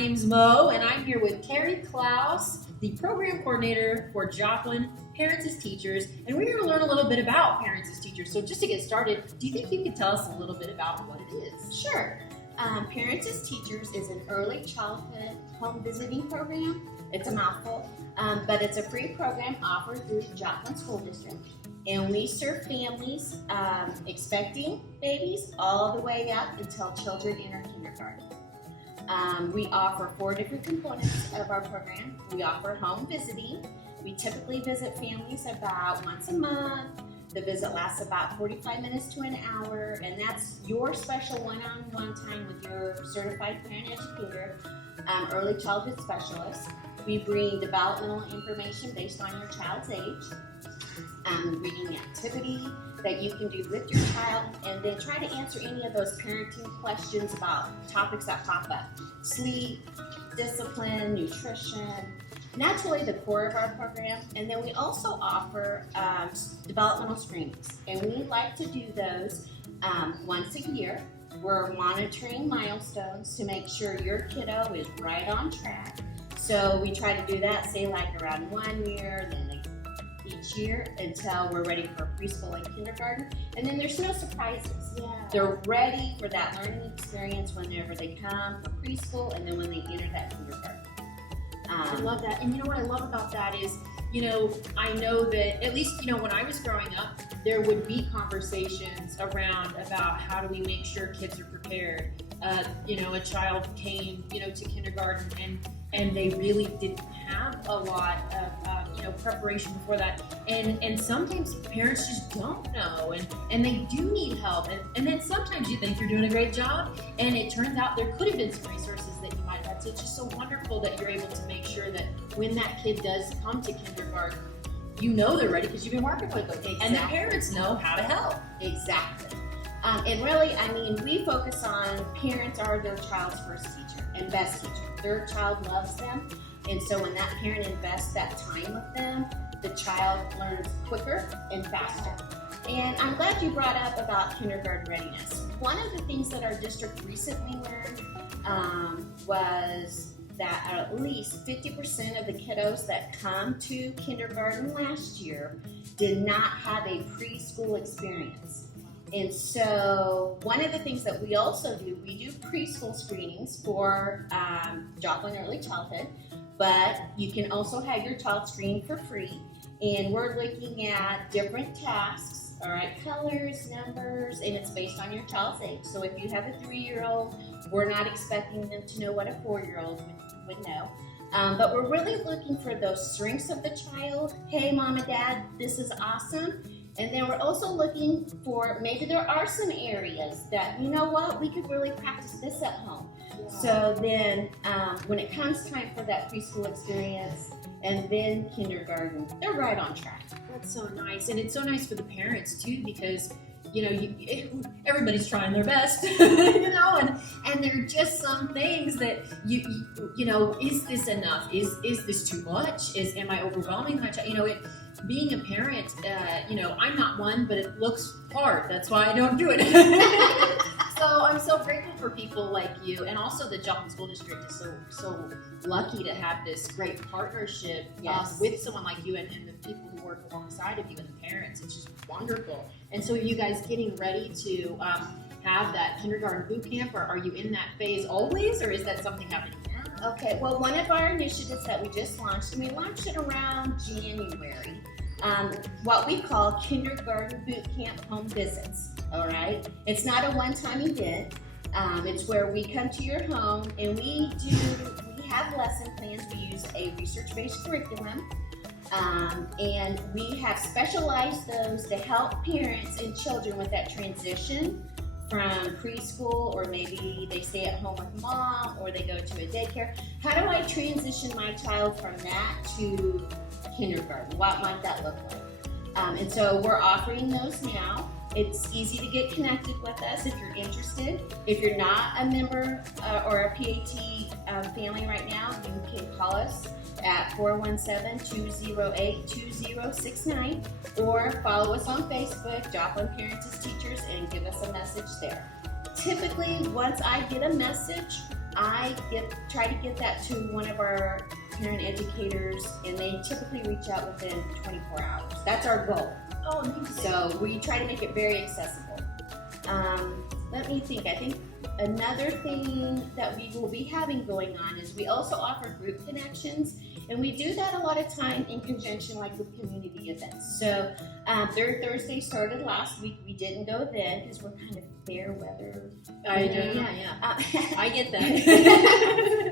name's Mo, and I'm here with Carrie Klaus, the program coordinator for Joplin Parents as Teachers, and we're here to learn a little bit about Parents as Teachers. So just to get started, do you think you could tell us a little bit about what it is? Sure. Parents as Teachers is an early childhood home visiting program. It's a mouthful, but it's a free program offered through the Joplin School District. And we serve families expecting babies all the way up until children enter kindergarten. We offer 4 different components of our program. We offer home visiting. We typically visit families about once a month. The visit lasts about 45 minutes to an hour, and that's your special one-on-one time with your certified parent educator, early childhood specialist. We bring developmental information based on your child's age, reading activity that you can do with your child, and then try to answer any of those parenting questions about topics that pop up. Sleep, discipline, nutrition. And that's really the core of our program. And then we also offer developmental screenings. And we like to do those once a year. We're monitoring milestones to make sure your kiddo is right on track. So we try to do that, say like around 1 year, then each year until we're ready for preschool and kindergarten. And then there's no surprises. Yeah. They're ready for that learning experience whenever they come for preschool and then when they enter that kindergarten. I love that. And you know what I love about that is, I know that at least, when I was growing up, there would be conversations around about how do we make sure kids are prepared. A child came, to kindergarten and they really didn't have a lot of, preparation before that. And sometimes parents just don't know and they do need help. And then sometimes you think you're doing a great job and it turns out there could have been some resources that you might have had. So it's just so wonderful that you're able to make sure that when that kid does come to kindergarten, they're ready because you've been working with them. Exactly. And the parents know how to help. Exactly. And really, we focus on parents are their child's first teacher and best teacher. Their child loves them. And so when that parent invests that time with them, the child learns quicker and faster. And I'm glad you brought up about kindergarten readiness. One of the things that our district recently learned was that at least 50% of the kiddos that come to kindergarten last year did not have a preschool experience. And so one of the things that we also do, we do preschool screenings for Joplin Early Childhood, but you can also have your child screened for free. And we're looking at different tasks, all right, colors, numbers, and it's based on your child's age. So if you have a 3-year-old, we're not expecting them to know what a 4-year-old would know. But we're really looking for those strengths of the child. Hey, mom and dad, this is awesome. And then we're also looking for maybe there are some areas that, we could really practice this at home. Yeah. So then when it comes time for that preschool experience and then kindergarten, they're right on track. That's so nice. And it's so nice for the parents too, because everybody's trying their best, and there are just some things that is this enough? Is this too much? Am I overwhelming my child? Being a parent, I'm not one, but it looks hard. That's why I don't do it. So I'm so grateful for people like you, and also the Joplin School District is so lucky to have this great partnership with someone like you and the people who work alongside of you and the parents. It's just wonderful. And so are you guys getting ready to have that kindergarten boot camp, or are you in that phase always, or is that something happening now? Okay, well, one of our initiatives that we just launched, and we launched it around January, what we call kindergarten boot camp home visits, all right? It's not a one-time event. It's where we come to your home and we have lesson plans. We use a research-based curriculum, and we have specialized those to help parents and children with that transition from preschool, or maybe they stay at home with mom, or they go to a daycare. How do I transition my child from that to kindergarten? What might that look like? And so we're offering those now. It's easy to get connected with us if you're interested. If you're not a member or a PAT family right now, you can call us at 417-208-2069 or follow us on Facebook, Joplin Parents as Teachers, and give us a message there. Typically, once I get a message, I try to get that to one of our parent educators, and they typically reach out within 24 hours. That's our goal. Oh, amazing. So we try to make it very accessible. Let me think. I think another thing that we will be having going on is we also offer group connections, and we do that a lot of time in conjunction like with community events. So Third Thursday started last week. We didn't go then because we're kind of fair weather. I do. Yeah. I get that.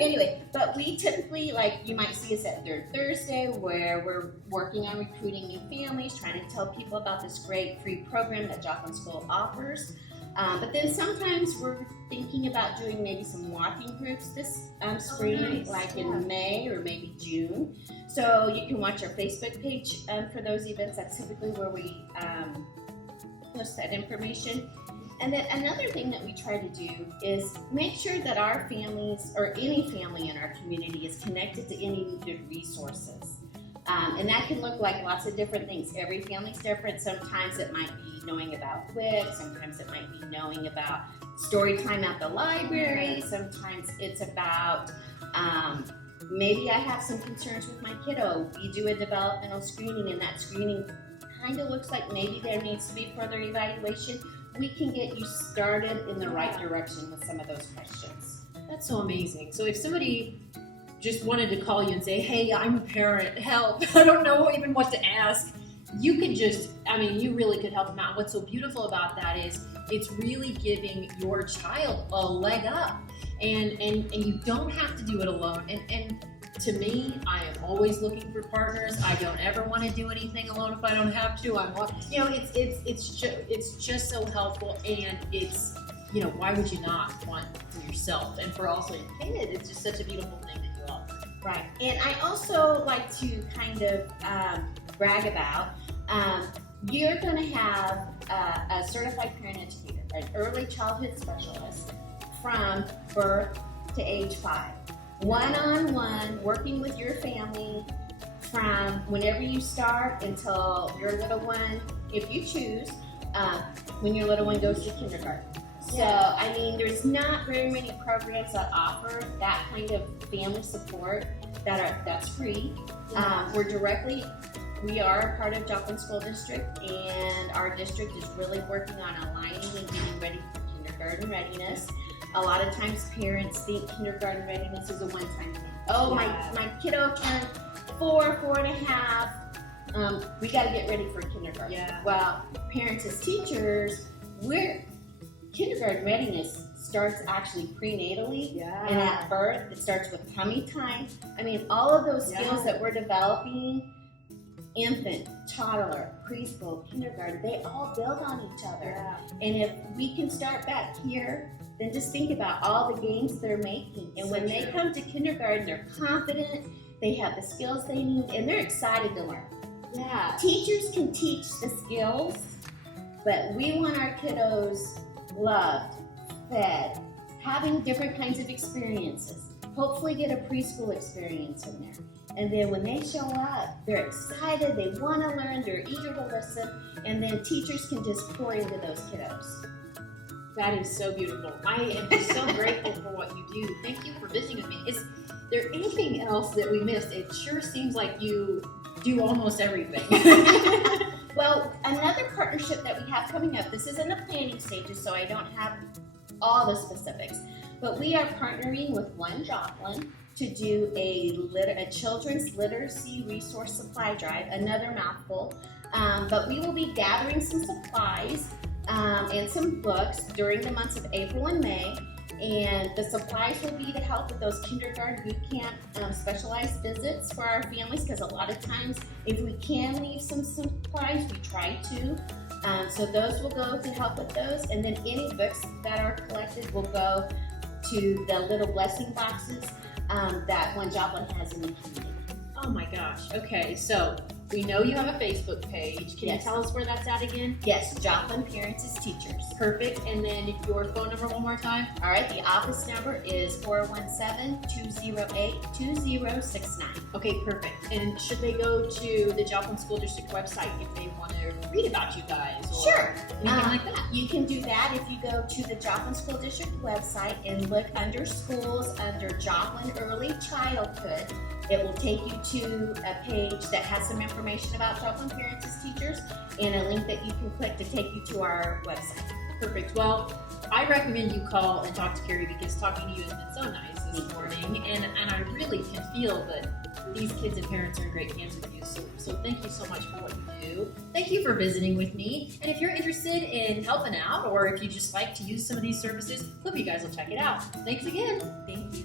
Anyway, but we typically, like, you might see us at Third Thursday where we're working on recruiting new families, trying to tell people about this great free program that Joplin School offers. But then sometimes we're thinking about doing maybe some walking groups this spring, nice. in May or maybe June. So you can watch our Facebook page for those events. That's typically where we post that information. And then another thing that we try to do is make sure that our families, or any family in our community, is connected to any good resources. And that can look like lots of different things. Every family's different. Sometimes it might be knowing about WIC. Sometimes it might be knowing about story time at the library. Sometimes it's about maybe I have some concerns with my kiddo. We do a developmental screening, and that screening kind of looks like maybe there needs to be further evaluation. We can get you started in the right direction with some of those questions. That's so amazing. So if somebody just wanted to call you and say, hey, I'm a parent, help, I don't know even what to ask, you could just, you really could help them out. What's so beautiful about that is it's really giving your child a leg up, and you don't have to do it alone. And to me, I am always looking for partners. I don't ever want to do anything alone if I don't have to. It's just so helpful, and it's, why would you not want for yourself and for also your kid? It's just such a beautiful thing that you offer. Right. And I also like to kind of brag about, you're going to have a certified parent educator, an early childhood specialist from birth to age 5. One-on-one, working with your family from whenever you start until your little one, if you choose, when your little one goes to kindergarten. So, there's not very many programs that offer that kind of family support that's free. We are a part of Joplin School District, and our district is really working on aligning and getting ready for kindergarten readiness. A lot of times parents think kindergarten readiness is a one-time thing. Oh, yeah. my kiddo turned 4.5. We got to get ready for kindergarten. Yeah. Well, parents as teachers, kindergarten readiness starts actually prenatally, and at birth. It starts with tummy time. All of those skills that we're developing, infant, toddler, preschool, kindergarten, they all build on each other. Yeah. And if we can start back here, then just think about all the gains they're making. And when they come to kindergarten, they're confident, they have the skills they need, and they're excited to learn. Yeah. Teachers can teach the skills, but we want our kiddos loved, fed, having different kinds of experiences. Hopefully get a preschool experience in there. And then when they show up, they're excited, they want to learn, they're eager to listen, and then teachers can just pour into those kiddos. That is so beautiful. I am just so grateful for what you do. Thank you for visiting with me. Is there anything else that we missed? It sure seems like you do almost everything. Well, another partnership that we have coming up, this is in the planning stages, so I don't have all the specifics, but we are partnering with One Joplin to do a children's literacy resource supply drive, another mouthful, but we will be gathering some supplies and some books during the months of April and May, and the supplies will be to help with those kindergarten boot camp specialized visits for our families, because a lot of times if we can leave some supplies, we try to. So those will go to help with those, and then any books that are collected will go to the little blessing boxes that One Joplin has in the community. Oh my gosh. Okay, so We know you have a Facebook page. Can Yes. you tell us where that's at again? Yes, Joplin Parents as Teachers. Perfect. And then your phone number one more time. All right, the office number is 417-208-2069. Okay, perfect. And should they go to the Joplin School District website if they want to read about you guys or Sure. anything like that? You can do that if you go to the Joplin School District website and look under schools under Joplin Early Childhood. It will take you to a page that has some information about Joplin Parents as Teachers and a link that you can click to take you to our website. Perfect. Well, I recommend you call and talk to Carrie because talking to you has been so nice this morning, and I really can feel that these kids and parents are in great hands with you. So thank you so much for what you do. Thank you for visiting with me. And if you're interested in helping out, or if you just like to use some of these services, hope you guys will check it out. Thanks again. Thank you.